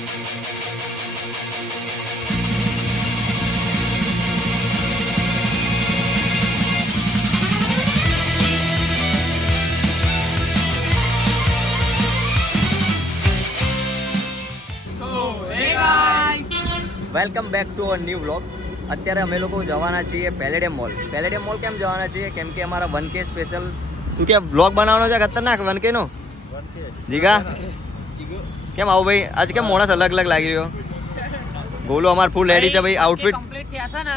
Welcome back to a new vlog. અત્યારે અમે લોકો જવાના છીએ પેલેડિયમ મોલ. પેલેડિયમ મોલ કેમ જવાના છીએ? કેમ કે અમારા 1K સ્પેશિયલ શું કે વ્લોગ બનાવવાનો છે ખતરનાક 1K નો. જીગા કેમ આવું ભાઈ? આજ કેમ મોણસ અલગ અલગ લાગી રહ્યો? ગોલો અમાર ફૂલ રેડી છે ભાઈ. આઉટફિટ કમ્પ્લીટ થયા છે ને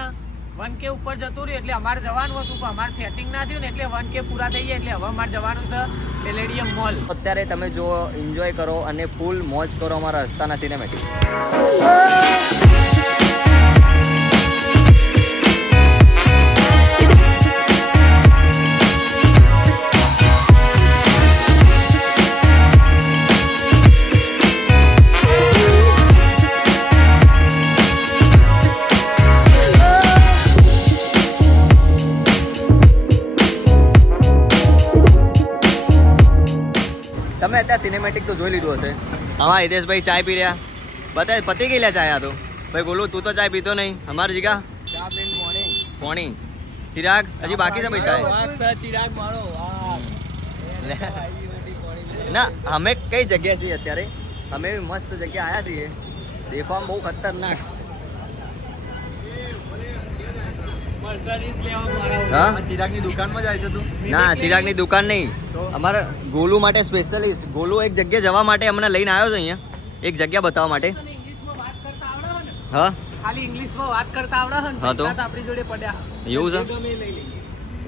1K ઉપર જતું રહ્યું એટલે અમારે જવાનું હતું પણ અમારે સેટિંગ ના થયું ને એટલે 1K પૂરા થઈ ગયા એટલે હવે અમારે જવાનું છે પેલેડિયમ મોલ. અત્યારે તમે જો એન્જોય કરો અને ફૂલ મોજ કરો અમારા રસ્તાના સિનેમેટિક્સ. તમે અત્યારે સિનેમેટિક તો જોઈ લીધું હશે. હા હિતેશભાઈ ચાય પી રહ્યા. બતાય પતી ગઈ લે ચાય. આ તો ભાઈ ગોલું તું તો ચાય પીતો નહીં. અમારે જીગા ચા પીને પોણી. ચિરાગ હજી બાકી છે ભાઈ ચાય. ચિરાગ મારો ના અમે કઈ જગ્યાએ છીએ અત્યારે? અમે મસ્ત જગ્યા આવ્યા છીએ. દેખાવામાં બહુ ખતરનાક. હા ચિરાગની દુકાનમાં જાય છે તું? ના ચિરાગની દુકાન નહીં. અમારે ગોલુ માટે સ્પેશિયલિસ્ટ ગોલુ એક જગ્યાએ જવા માટે અમને લઈને આવ્યો છે અહીંયા. એક જગ્યા બતાવવા માટે. ઇંગ્લિશમાં વાત કરતા આવડે ને? હા ખાલી ઇંગ્લિશમાં વાત કરતા આવડે ને? હા તો આપણી જોડે પડ્યા એવું છે. ગમે લઈ લઈએ.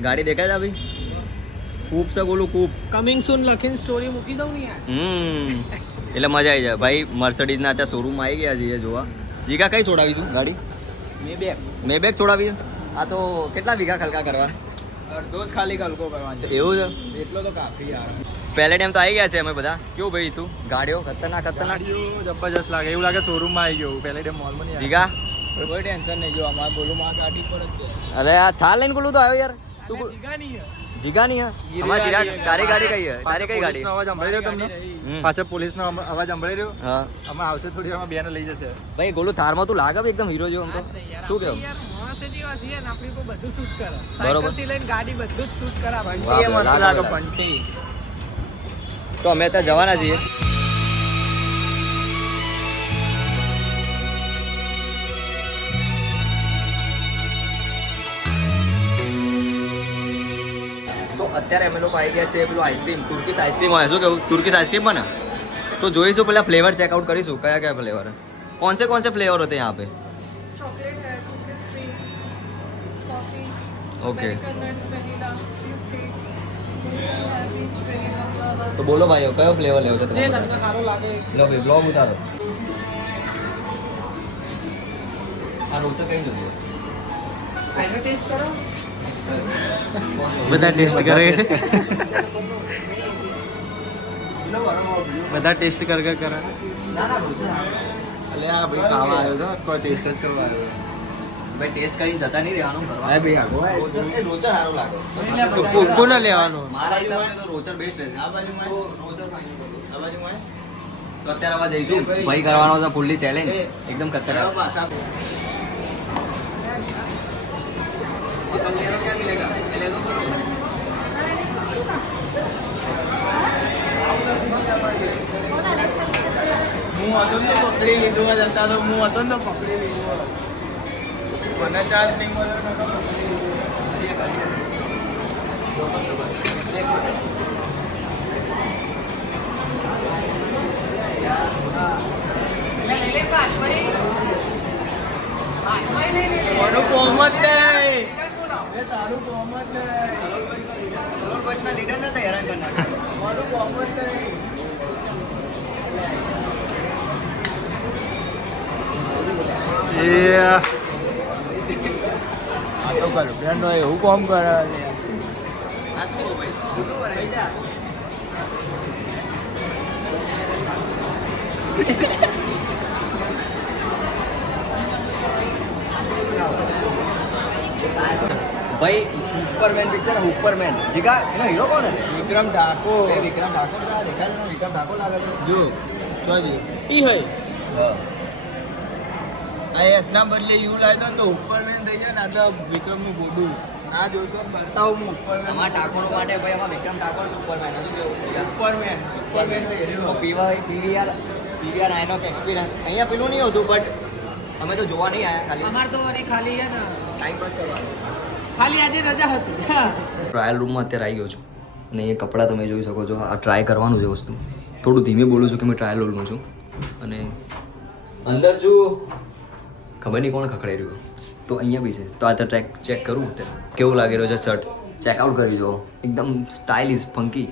ગાડી દેખાય છે ભાઈ? કૂપ છે ગોલુ કૂપ. કમિંગ સૂન લખીને સ્ટોરી મૂકી દઉં ને યાર. એટલે મજા આવી જાય ભાઈ. મર્સિડીઝના ત્યાં શોરૂમમાં આવી ગયા છીએ જોવા. જીગા કઈ છોડાવીશું ગાડી? મે બેગ છોડાવી. આ તો કેટલા વીઘા ખલકા કરવા? અડધો જ ખાલી કલકો કરવાનો. એવું છે. એટલો તો કાફી યાર. પેલેડિયમ તો આવી ગયા છે અમે બધા. કેવું ભાઈ તું? ગાડીઓ ખતરનાક ખતરનાક જબરજસ્ત લાગે. એવું લાગે શોરૂમમાં આવી ગયું. પેલેડિયમ મોલમાં નહીં. જીગા કોઈ ટેન્શન નહીં. જો અમાર બોલું માં ગાડી પર જ છે. અરે આ થાર લઈને બોલું તો આવ્યો યાર. તું જીગા નહીં હે. જીગા નહીં હા? અમાર ચિરાગ તારી ગાડી કઈ છે? તારી કઈ ગાડી? પોલીસનો અવાજ સંભળાઈ રહ્યો તમને? પાછળ પોલીસનો અવાજ સંભળાઈ રહ્યો? હા અમે આવશે થોડી વારમાં બેન લઈ જશે. ભાઈ ગોલું થારમાં તું લાગે એકદમ હીરો જેવો. આમ તો શું કેવું? યાર માણસે જેવા છીએ ને આપણી પર બધું શૂટ કરે. બરોબર. સાયકલ થી લઈને ગાડી બધું જ શૂટ કરે. વાહ, ભંટી મસ્ત લાગે, લાગે લાગે. ભંટી. તો અમે ત્યાં જવાના છીએ. તો અત્યારે અમે લોકો આવી ગયા છે પેલું આઈસ્ક્રીમ તુર્કીશ આઈસ્ક્રીમ હોય. શું કેવું? તુર્કીશ આઈસ્ક્રીમ બને તો જોઈશું. પેલા ફ્લેવર ચેકઆउट કરીશું કયા કયા फ्लेवर है. कौन से फ्लेवर होते हैं यहाँ पे? चॉकलेट है, कुकीज भी, coffee, okay American nuts, vanilla, cheese cake, peach vanilla flavour. तो बोलो भाई कयो फ्लेवर लेવો છે જે તમારે? તમને સારું લાગે એ. લો ભાઈ બ્લોગ ઉતારો. આ રોચક કઈ નથી. આનો ટેસ્ટ કરો. બધા ટેસ્ટ કરે. બધા ટેસ્ટ કર કરે. ના ના રોચક. એટલે આ ભાઈ ખાવા આવ્યો છે કોઈ ટેસ્ટ જ કરવા આવ્યો. ભાઈ ટેસ્ટ કરીને જતા નહીં રહેવાનું કરવા. હા ભાઈ આગો રોચર સારું લાગે. કોને લેવાનું? મારા હિસાબે તો રોચર બેસ્ટ રહેશે. આ બાજુમાં રોચર ફાઇનલ કરો. આ બાજુમાં તો અત્યારે આવા જઈશું. ભાઈ કરવાનો છે ફૂલ્લી ચેલેન્જ એકદમ ખતરનાક. હું હતો ને તો પકડી લીધું જ હતા તો હું હતો ને તો પકડી લીધું. મને ચાર્જ નહીં મળ્યો ને તો પકડી મારું કોમ જ નહીં. તારું કોમ જ નહીં. લીડર નતા હેરાન કરનાર. મારું કોમ જ નહીં. આ તો ગર્લફ્રેન્ડ હોય એવું કોમ કરે છે. આ શું ભાઈ? કેટલું ભરાય છે? भाई सुपरमैन पिक्चर सुपरमैन जीगा એનો હીરો કોણ છે? વિક્રમ ઠાકોર. એ વિક્રમ ઠાકોર દેખાય છે. વિક્રમ ઠાકોર લાગે છે. જો જોજી ઈ હોય આ એસના બદલે યુ લાવી દો ને તો ઉપરમેન થઈ જાય ને એટલે વિક્રમનું ગોડું ના જોશો બતાવું હું ઉપરમેન અમારા ઠાકોરો માટે ભાઈ આમાં વિક્રમ ઠાકોર સુપરમેન સુપરમેન થઈ રહ્યો પીવીઆર આઈનોક એક્સપિરિયન્સ અહીંયા પેલું નહીં હોતું બટ અમે તો જોવા નહીં આવ્યા ખાલી અમાર તો અરે ખાલી છે ને ટાઈમ પાસ કરવાનો ખાલી આજે રજા હતી ટ્રાયલ રૂમમાં અત્યારે આવી ગયો છું અને એ કપડાં તમે જોઈ શકો છો આ ટ્રાય કરવાનું છે વસ્તુ થોડું ધીમે બોલું છું કે મેં ટ્રાયલ રૂમમાં છું અને અંદર છું ખબર નહીં કોણ ખખડાઈ રહ્યું તો અહીંયા બી છે તો આ તો ટ્રેક ચેક કરું કેવું લાગી રહ્યો છે શર્ટ ચેકઆઉટ કરી દો એકદમ સ્ટાઇલિશ ફંકી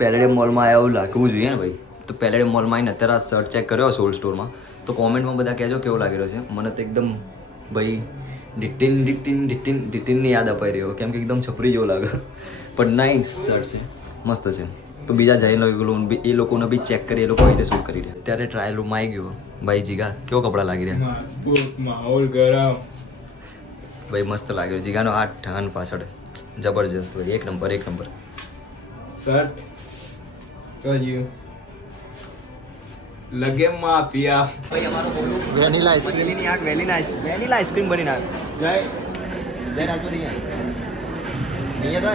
પેલેડિયમ મોલમાં આવ્યા એવું લાગવું જોઈએ ને ભાઈ તો પેલેડિયમ મોલમાં આવીને અત્યારે આ શર્ટ ચેક કર્યો સોલ સ્ટોરમાં તો કોમેન્ટમાં બધા કહેજો કેવો લાગી રહ્યો છે મને તો એકદમ ભાઈ ડિટિનની યાદ અપાઈ રહ્યો કેમ કે એકદમ છપરી જેવો લાગે પણ નાઇસ શર્ટ છે મસ્ત છે તો બીજા જઈને એ લોકોને બી ચેક કરી એ લોકો રીતે શૂટ કરી રહ્યા ત્યારે ટ્રાયલ રૂમમાં આવી ગયો ભાઈ જીગા કેવો કપડાં લાગી રહ્યા માહોલ ગરમ ભાઈ મસ્ત લાગ્યો જીગાનો આ ઠાન પાછળ જબરજસ્ત ભાઈ એક નંબર શર્ટ તો જીવ લગે માફિયા ભાઈ અમારો બોલું વેનીલા આઈસ્ક્રીમ વેનીની આગ વેનીલા આઈસ્ક્રીમ બનીને આવ્યો જય રાજપુરી અહીંયા તો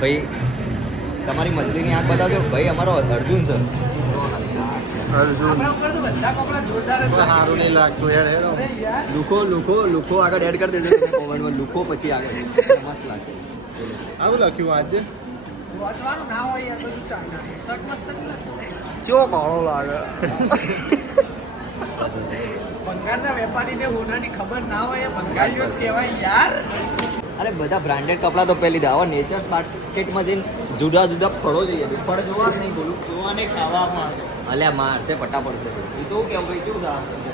ભાઈ તમારી મછલીની આંખ બતાવજો ભાઈ અમારો અર્જુન છે અર્જુન આપણા ઉપર તો બધા કપડા જોરદાર જ લાગે. સારું નહીં લાગતું યાર હેડો અરે યાર લુખો આગળ એડ કરી દેજો તમે કોમેન્ટમાં લુખો પછી આગળ મસ્ત લાગશે આવું લખ્યું આજે વાંચવાનું ના હોય યાર બધું ચાલે શર્ટ મસ્ત નહીં લાગતો ચો કાળો લાગે ભંગારના વેપારીને હોનાની ખબર ના હોય એ ભંગારીઓ જ કહેવાય યાર અરે બધા બ્રાન્ડેડ કપડાં તો પહેલી દે આવા નેચર માર્કેટમાં જઈને જુદા જુદા ફળો જોઈએ ફળ જોવા જ નહીં બોલું જોવાને ખાવામાં અલ્યા મારશે પટ્ટા પડશે એ તો કેવું ભાઈ કેવું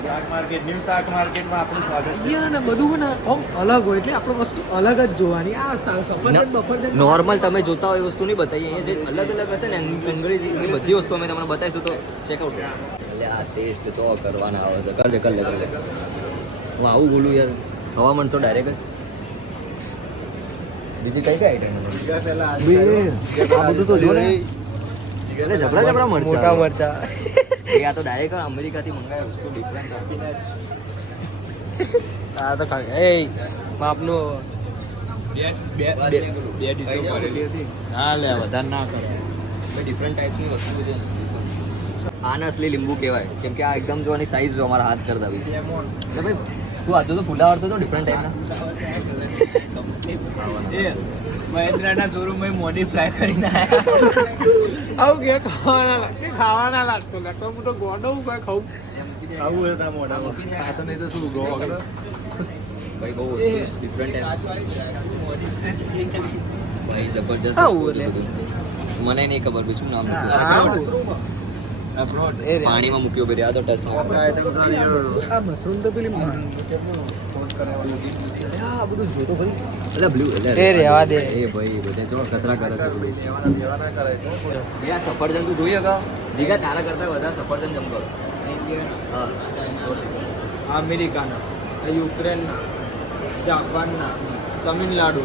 શાક માર્કેટ ન્યૂ શાક માર્કેટમાં આપણું સ્વાગત છે અહીંયા ને બધું ને આમ અલગ હોય એટલે આપણે વસ્તુ અલગ જ જોવાની આ સફરજન બફરજન નોર્મલ તમે જોતા હોય એ વસ્તુ નહીં બતાવીએ અહીંયા જે અલગ અલગ હશે ને અંગ્રેજીની બધી વસ્તુ અમે તમને બતાવીશું તો ચેકઆઉટ કરો એટલે આ ટેસ્ટ તો કરવાના આવે છે કર લે હું આવું બોલું યાર હવા માંડશો ડાયરેક્ટ બીજી કઈ આઈટમ જીગા પહેલા આ બધું તો જો ને એટલે જબરા મરચા મરચા એ આ તો ડાયરેક્ટ અમેરિકાથી મંગાવ્યું વસ્તુ ડિફરન્ટ આ તો એ બાપનું બે ડીશો ભરેલી હતી ના લે વધારે ના કરો ડિફરન્ટ ટાઈપ્સની વસ્તુ છે આના અસલી લીંબુ કહેવાય કેમ કે આ એકદમ જો આની સાઈઝ જો અમારા હાથ કરતા બી લેમોન એટલે ભાઈ તું આજો તો ફૂલા વાળતો તો ડિફરન્ટ ટાઈપના એ મહેન્દ્રના શોરૂમમાં મોડિફાય કરીને આવ્યા આવું કે ખાવાના લાગતો હું તો ગોડો કોઈ ખાઉં આવું હતા મોઢામાં આ તો નહીં તો શું ગો વગર ભાઈ બહુ ડિફરન્ટ ટાઈપ ભાઈ જબરજસ્ત આવું વસ્તુ છે બધું મને નહીં ખબર ભાઈ શું નામ આ લખ્યું મશરૂમ પાણીમાં મૂક્યો ભાઈ આ તો ટચ આ મશરૂમ તો પેલી આ બધું જોતો ખરી એટલે બ્લુ એટલે એ રહેવા દે. એ ભાઈ બધા જો ખતરા કરે છે બધું લેવાના દેવાના કરે તો યાર સફરજન તું જોઈએ કે જીગા તારા કરતા વધારે સફરજન જમતો હા અમેરિકાના યુક્રેનના જાપાનના તમિલનાડુ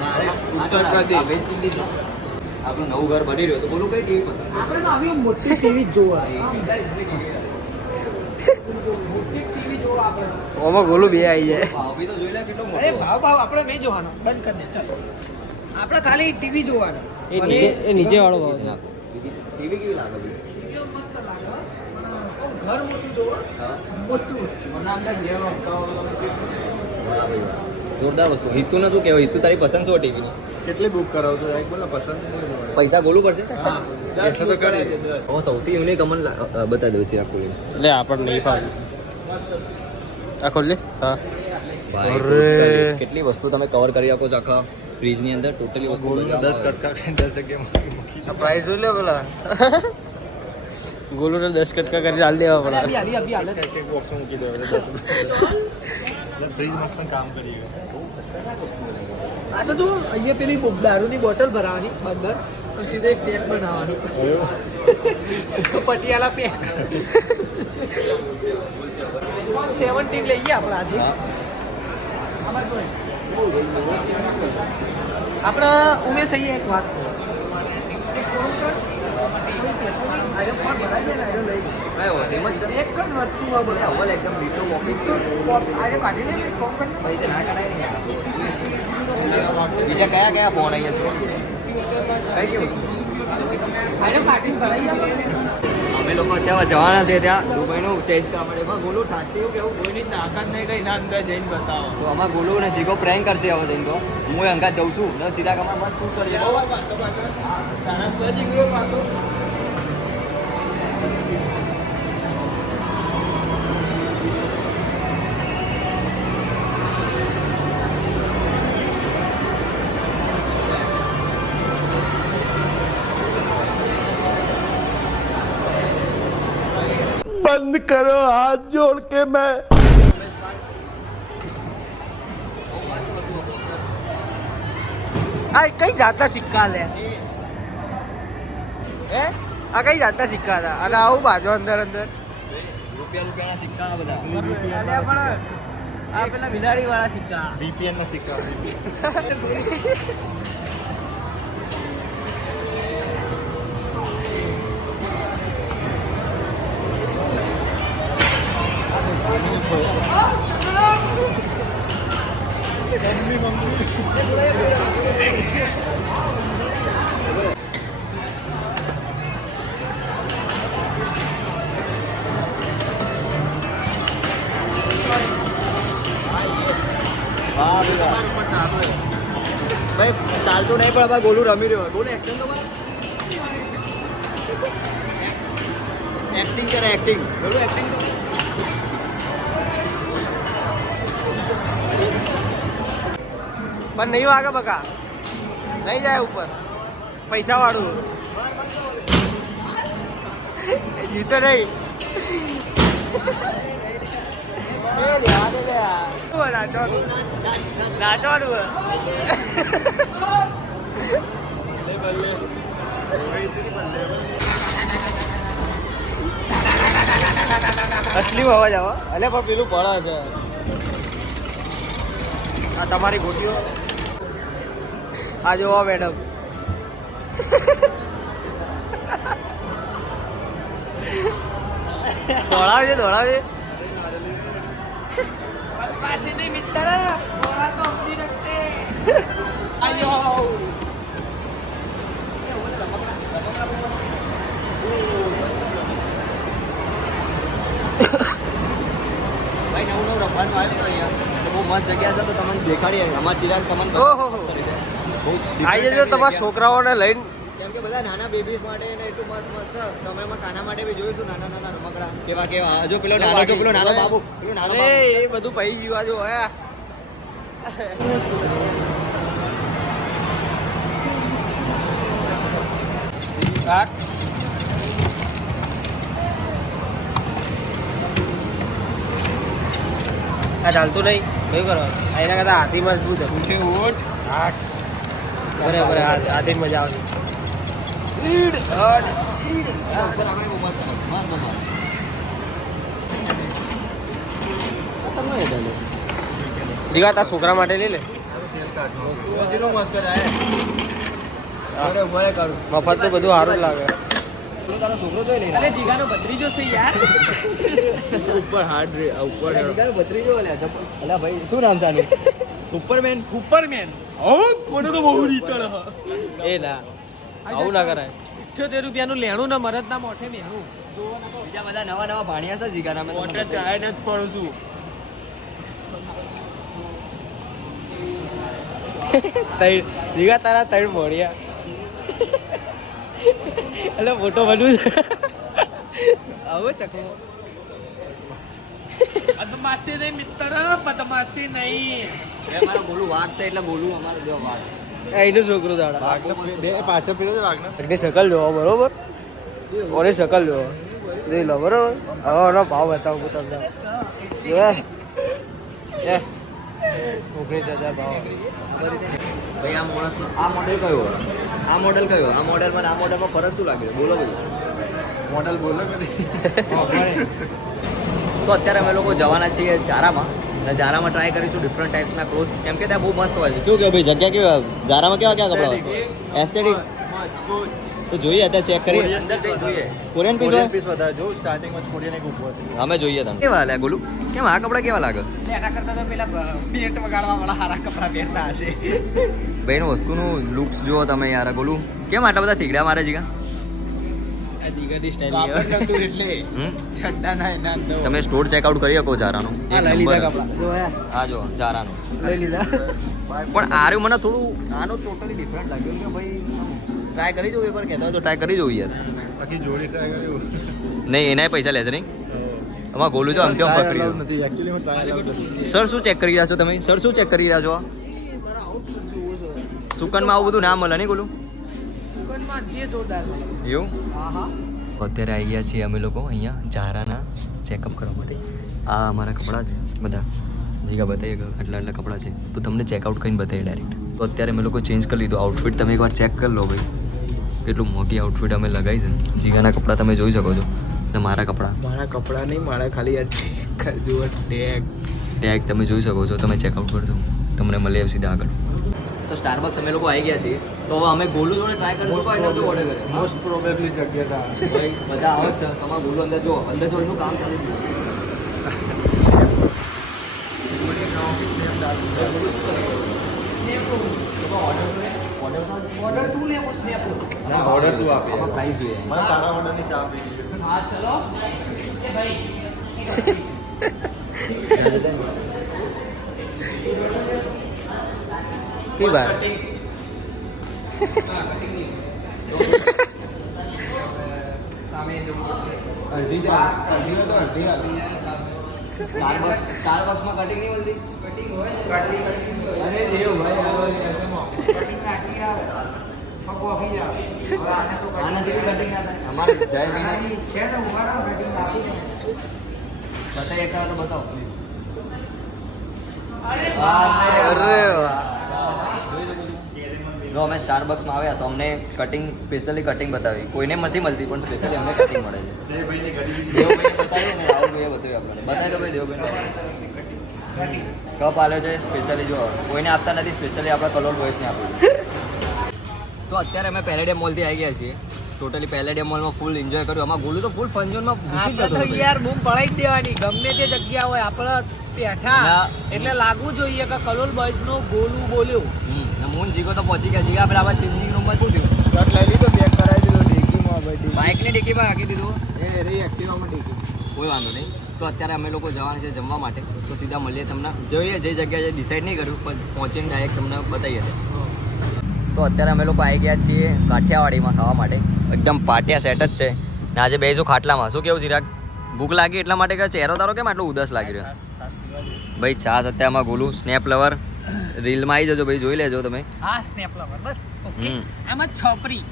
મારે ઉત્તર પ્રદેશ. વેસ્ટ ઇન્ડિઝ આપણું નવું ઘર બની રહ્યું તો બોલું કઈ ટીવી પસંદ આપણે તો આવી મોટી ટીવી જ જોવા મોટી ટીવી જોવા આપણે ઓમાં ગોલું બે આવી જાય ભાભી તો જોઈ લે કેટલો અરે મોટો ભાવ આપણે નહીં જોવાનો બંધ કરી દે ચાલો આપણે ખાલી ટીવી જોવાનું એ નીચે વાળો ભાવ છે. ટીવી કેવી લાગે ભાઈ ટીવીઓ મસ્ત લાગે હો. પણ આમ ઘર મોટું જોવો હા મોટું વાહ ભાઈ વાહ. જોરદાર વસ્તુ હિતુને શું કહેવાય હિતુ તારી પસંદ શું ટીવીની કેટલી બુક કરાવતો એક બોલો પસંદ પૈસા બોલવું પડશે હા પૈસા તો કરી દે હવે સૌથી યુનિક અમન બતાવી દઉં છે આખું એટલે આપણને નહીં ફાવે આ ખોલ લે હા ભાઈ અરે. total કેટલી વસ્તુ તમે કવર કરી શકો છો આખા ફ્રીજની અંદર ટોટલી વસ્તુ બધી 10 કટકા ખાઈને 10 જગ્યાએ મૂકી આ પ્રાઇસ જોઈ લે પેલા ગોલું 10 કટકા કરી હાલ દેવા અરે પડે અભી હાલે એક એક બોક્સમાં મૂકી દેવા 10 ફ્રીજ મસ્ત કામ કરી ગયું આ તો જો અહીંયા પેલી દારૂની બોટલ ભરાવાની અંદર અને સીધો એક પેક બનાવવાનું સીધો પટિયાલા પેક 17 લઈએ આપણે આજે હા. આમાં જોઈએ. આપણે ઉમેશ અહીંયા એક વાત કહો. એક ફોન કર. આયો ફોન ભરાઈ દે ને આયો લઈ લે. કયો સેમ જ છે એક જ વસ્તુમાં બોલે બધા અવલ એકદમ ડીટો કોપી છે આજે કાઢી લે ને કોમ કરી ભાઈ તે ના કઢાય નહીં બીજા કયા કયા ફોન અહીંયા છે કઈ કેવું આજે કાઢી ભરાઈ જાય અમે લોકો અત્યારે જવાના છે ત્યાં દુબઈનું ચેન્જ કરવા માટે એમાં ગોલું ઠાકતી કેવું કોઈની તાકાત નહીં કઈ ના અંદર જઈને બતાવો તો આમાં ગોલું ને જીગો પ્રેન્ક કરશે હવે જઈને તો હું અંગા જઉં છું ને ચિરાગ અમાર મસ્ત શૂટ કરજે બરાબર પાછો તારા સજી ગયો પાછો बंद करो हाथ जोड़ के मैं આ કઈ જાતના સિક્કા લે હે આ કઈ જાતના સિક્કા હતા અને આવું બાજુ અંદર અંદર રૂપિયાના સિક્કા બધા અલ્યા પણ આ પેલા બિલાડી વાળા સિક્કા VPN ના સિક્કા હા ભેગા ભાઈ ચાલતું નહીં પણ હવે ગોલું રમી રહ્યો ગોલું એક્શન તો ભાઈ એક્ટિંગ કરે એક્ટિંગ ગોલું એક્ટિંગ કરે પણ નહીં વાગે બકા નહીં જાય ઉપર પૈસા વાળું જીતો નહીં નાચવાનું નાચવાનું અસલી અવાજ આવો અલે પણ પેલું પડે છે આ તમારી ગોટીઓ આ જોવો મેડમ દોડાવજે દોડાવજે પાછી નહીં મિત્ર દોડા તો અમલી રખતે આયો ભાઈ નવું નવું રમવાનું આવ્યું છે અહીંયા તો બહુ મસ્ત જગ્યા છે તો તમને દેખાડીએ અમારા ચિરાગ તમને ઓહો બહુ આવી જજો તમારા છોકરાઓને લઈને કેમ કે બધા નાના બેબીઝ માટે ને એટલું મસ્ત મસ્ત તમે એમાં કાના માટે બી જોઈશું નાના નાના રમકડા કેવા કેવા જો પેલો નાનો જો પેલો નાનો બાબુ પેલો નાનો અરે બાબુ એ બધું પહી ગયું આ જો હે આ ચાલતું નહીં કયું કરવાનું એના કરતા હાથી મજબૂત હતું બરાબર હાથી મજા આવતી ઉપર આપણે બહુ મસ્ત મસ્ત બનાવે તમને એ ચાલે જીગા તારા છોકરા માટે લઈ લે કેટલો મસ્ત જાય અરે ભલે કરું મફત તો બધું સારું જ લાગે પેલો તારો છોકરો જોઈ લે અરે જીગાનો ભત્રીજો છે યાર ઉપર હાર્ડ રે ઉપર જીગાનો ભત્રીજો અલ્યા અલ્યા ભાઈ શું નામ છે આનું સુપરમેન સુપરમેન મને તો બહુ રીચળ એ ના આવું ના કરાય 78 રૂપિયાનું લેણું ને મરદના મોઠે મેણું બીજા બધા નવા નવા ભાણિયા છે જીગાના મેં તમને મોટર ચાય નથી પડું છું જીગા તારા ત્રણ મોડિયા એટલે ફોટો બનવું છે આવો ચકલો બદમાશી નહીં મિત્ર બદમાશી નહીં એ મારો ગોલું વાઘ છે એટલે ગોલું અમારો જો વાઘ એનું છોકરું દાડા પાછળ ફેરવો છે વાઘના એની શકલ જોવો બરોબર ઓની શકલ જોવો જોઈ લો બરોબર હવે એનો ભાવ બતાવું હું તમને જોયા 19,000 ભાવ ભાઈ આ માણસનો આ મોડેલ કયો આ મોડેલ કયો આ મોડેલમાં આ મોડેલમાં ફરક શું લાગે બોલો ભાઈ મોડલ બોલો કદી તો અત્યારે અમે લોકો જવાના છીએ ઝારામાં અને ઝારામાં ટ્રાય કરીશું ડિફરન્ટ ટાઈપ્સના ક્લોથ્સ કેમ કે ત્યાં બહુ મસ્ત હોય છે કેવું કે ભાઈ જગ્યા કેવી ઝારામાં કેવા કેવા કપડા હોય એસ્થેટિક તો જોઈએ અત્યારે ચેક કરીએ અંદર જઈ જોઈએ કોરિયન પીસ હોય પીસ વધારે જો સ્ટાર્ટિંગમાં કોરિયન એક ઊભો હતો. અમે જોઈએ તમને કેવા લાગે ગોલું કેમ આ કપડા કેવા લાગે એના કરતા તો પેલા બેટ વગાડવા વાળા સારા કપડા પહેરતા હશે. ભાઈનું વસ્તુનું લુક્સ જુઓ તમે યાર ગોલું કેમ આટલા બધા થીગડા મારે જીગા આ જીગરની સ્ટાઈલ એટલે હમ? ઠંડા ના એના અંદર તમે સ્ટોર ચેકઆઉટ કરી શકો જારાનો એક નંબર જો આ જો જારાનો લઈ લીધા. પણ આર્યું મને થોડું આનો ટોટલી ડિફરન્ટ લાગ્યું કે ભાઈ ટ્રાય કરી જોઉં એકવાર કહેતા હોય તો ટ્રાય કરી જોઉં યાર આખી જોડી ટ્રાય કર્યું. નહીં એનાય પૈસા લેશે નહીં આમાં ગોલું જો આમ કેમ Try પકડી allowed નથી એકચ્યુઅલી માં ટ્રાય અલાઉડ નથી. સર શું ચેક કરી રહ્યા છો તમે સર શું ચેક કરી રહ્યા છો મારા આઉટફિટ જોવો છો. સુકનમાં આવું બધું ના મળે નહીં ગોલું સુગંધમાં જે જોરદાર મળે. એવું હા હા. અત્યારે આવી ગયા છીએ અમે લોકો અહીંયા ઝારાના ચેકઅપ કરવા માટે આ અમારા કપડાં છે બધા જીગા બતાવીએ કે આટલા આટલા કપડાં છે તો તમને ચેકઆઉટ કરીને બતાવીએ ડાયરેક્ટ તો અત્યારે અમે લોકો ચેન્જ કરી લીધું આઉટફિટ તમે એકવાર ચેક કરી લો ભાઈ કેટલું મોટી આઉટફિટ અમે લગાવી છે જીગાના કપડાં તમે જોઈ શકો છો ને મારા કપડાં મારા કપડાં નહીં મારા ખાલી આ જુઓ ટેગ ટેગ તમે જોઈ શકો છો તમે ચેકઆઉટ કરજો તમને મળી આવે સીધા આગળ તો સ્ટારબક્સ અમે લોકો આવી ગયા છીએ તો હવે અમે ગોલું જોડે ટ્રાય કરીશું કોઈ નતું ઓર્ડર કરે મોસ્ટ પ્રોબેબલી જગ્યા હતા. ભાઈ બધા આવે જ છે તમારા ગોલું અંદર જો એનું કામ ચાલી ગયું ઓર્ડર તું લે હું સ્નેપ લઉં. ઓર્ડર તું આપે. આમાં પ્રાઇસ જોઈએ મને તારા ઓર્ડરની ચા આપી દીધી. હા ચલો એ ભાઈ કી બાત સ્ટારબક્સમાં કટિંગ નહીં મળતી અરે દેવ ભાઈ આનાથી બી કટિંગ ના થાય અમારે જય ભાઈ બતાવી એક તો બતાવો પ્લીઝ જો અમે સ્ટારબક્સમાં આવ્યા તો અમને કટિંગ સ્પેશિયલી કટિંગ બતાવી કોઈને નથી મળતી પણ સ્પેશિયલી અમને કટિંગ મળે છે તે ભાઈને ઘડી દેવભાઈએ બતાવ્યું ને રાહુલભાઈએ બતાવ્યું આપણને બતાવી દો ભાઈ દેવભાઈને કપ આલ્યો છે સ્પેશિયલી જો કોઈને આપતા નથી સ્પેશિયલી આપણા કલોલ બોયસને આપ્યું તો અત્યારે અમે પેલેડિયમ મોલથી આવી ગયા છીએ ટોટલી પેલેડિયમ મોલમાં ફૂલ એન્જોય કર્યું આમાં ગોલું તો ફૂલ ફન ઝોનમાં ઘૂસી જ આપણે જતો તો યાર બૂમ પડાઈ જ દેવાની ગમે તે જગ્યા હોય આપણે બેઠા ના. એટલે લાગવું જોઈએ કે કલોલ બોયઝ નો ગોલું બોલ્યો. મૂન જીગો તો પહોંચી ગયા જીગા આપણે આપણા ચેન્જિંગ રૂમમાં શું થયું શર્ટ લઈ લીધો પેક કરાવી દીધો ડીકીમાં ભાઈ બાઇકની ડિક્કીમાં હાકી દીધું એ રે એક્ટિવામાં ડીકી કોઈ વાંધો નહીં તો અત્યારે અમે લોકો જવાના છે જમવા માટે તો સીધા મળીએ તમને જોઈએ જે જગ્યાએ ડિસાઈડ નહીં કર્યું પણ પહોંચીને ડાયરેક્ટ તમને બતાવીએ છીએ તો અત્યારે અમે લોકો આવી ગયા છીએ કાઠિયાવાડીમાં ખાવા માટે એકદમ પાટિયા સેટ જ છે ને આજે બેસું ખાટલામાં શું કેવું ચિરાગ ભૂખ લાગી એટલા માટે કે ચહેરો તારો કેમ આટલો ઉદાસ લાગી રહ્યો ભાઈ છાસ અત્યારમાં ગોલું સ્નેપ લવર રીલમાં આવી જજો ભાઈ જોઈ લેજો તમે હા સ્નેપ લવર બસ ઓકે હમ. એમ જ છોપરી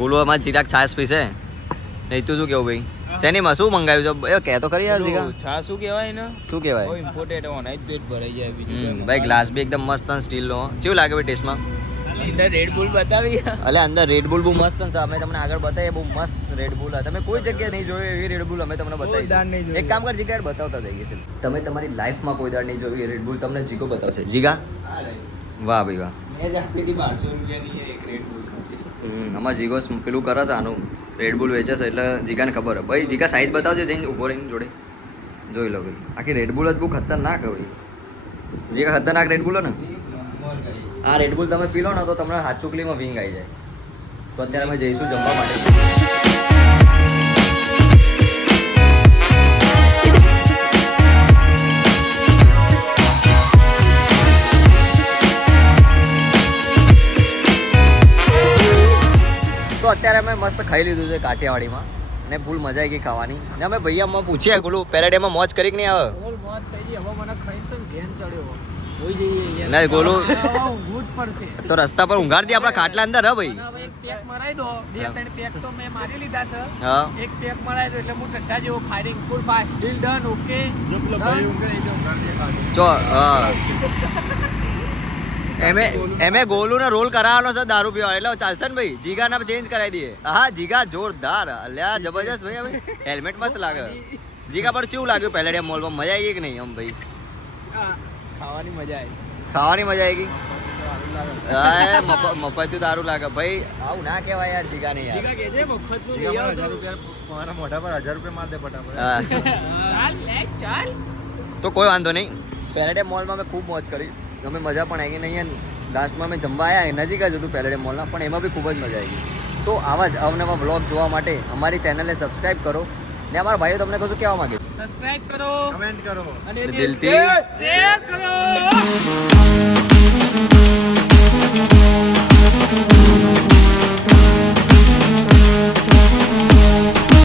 ગોલું અમારે ચિરાગ છાસ પીશે નહીં તું શું કેવું ભાઈ શેનીમાં શું મંગાવ્યું છે એ કહે તો ખરી યાર જીગા છા શું કહેવાય ને શું કહેવાય ઇમ્પોર્ટેડ ઓનાઈ પેટ ભરાઈ જાય બીજું ભાઈ ગ્લાસ બી એકદમ મસ્ત સ્ટીલનો કેવું લાગે ભાઈ ટેસ્ટમાં અંદર રેડ બુલ બતાવી અલે અંદર રેડબુલ બહુ મસ્ત છે અમે તમને આગળ બતાવીએ બહુ મસ્ત રેડબુલ તમે કોઈ જગ્યાએ નહીં જોયું એવી રેડબુલ અમે તમને કોઈ દાડ નહીં બતાવી જોયું. એક કામ કર જીગા બતાવતા જઈએ છે તમે તમારી લાઈફમાં કોઈ દાડ નહીં જોયું એ રેડબુલ તમને જીગો બતાવશે જીગા વાહ ભાઈ વાહ મેં જ આપી હતી 1200 રૂપિયાની એક રેડ બુલ અમારા જીગો પેલું કરે છે આનું રેડબુલ વેચે છે એટલે જીગાને ખબર હોય ભાઈ જીગા સાઈઝ બતાવજો જઈને ઊભો રહીને જોડે જોઈ લો ભાઈ આખી રેડબુલ જ બહુ ખતરનાક હોય ભાઈ જીગા ખતરનાક રેડબુલ ને આ રેડબુલ તમે પી લો ને તો તમને હાથ ચુકલીમાં વિંગ આવી જાય તો અત્યારે અમે જઈશું જમવા માટે તો અત્યારે અમે મસ્ત ખાઈ લીધું છે કાઠિયાવાડીમાં ને ફૂલ મજા આવી ગઈ ખાવાની ને અમે ભૈયામાં પૂછ્યા ગોલું પહેલા ડેમાં મોજ કરી કે નહીં આવે ઓલ મોત થઈ ગઈ હવે મને ખાઈને છે ને ઘેન ચડ્યો હોઈ જઈએ ના ગોલું ઊંઘવું જ પડશે તો રસ્તા પર ઊંઘાડી આપણા ખાટલા અંદર હે ભાઈ અને હવે એક પેક મરાઈ દો બે ત્રણ પેક તો મેં મારી લીધા છે હા એક પેક મરાઈ દો એટલે હું ઠટ્ઠા જેવો ફાયરિંગ ફૂલ ફાસ્ટ ડીલ ડન ઓકે જો પેલો ભાઈ ઊંઘ રહી ગયો ઘર દેખાડો. ચો એમે ગોલુનો રોલ કરાવવાનો છે દારૂ પીવા એટલે ચાલશે ને ભાઈ જીગાના ચેન્જ કરાવી દઈએ હા જીગા જોરદાર અલ્યા જબરજસ્ત ભાઈ હવે હેલ્મેટ મસ્ત લાગે જીગા પર કેવું લાગ્યું પેલેડિયમ મોલમાં મજા આવી ગઈ કે નહીં આમ ભાઈ ખાવાની મજા આવી ખાવાની મજા આવી ગઈ હા મફત દારૂ લાગે ભાઈ, આવું ના કહેવાય યાર જીગા નહીં યાર. હા. ચાલ તો કોઈ વાંધો નહીં. પેલેડિયમ મોલમાં મેં ખૂબ મોજ કરી, અમે મજા પણ આવી નહીં. લાસ્ટમાં અમે જમવા આવ્યા, નજીક જ હતું પેલેડિયમ મોલના, પણ એમાં બી ખૂબ જ મજા આવી. તો આવા જ અવનવા બ્લોગ જોવા માટે અમારી ચેનલને સબસ્ક્રાઇબ કરો. ને અમારા ભાઈઓ તમને કશું કહેવા માંગે સબસ્ક્રાઇબ કરો, કમેન્ટ કરો દિલથી શેર કરો.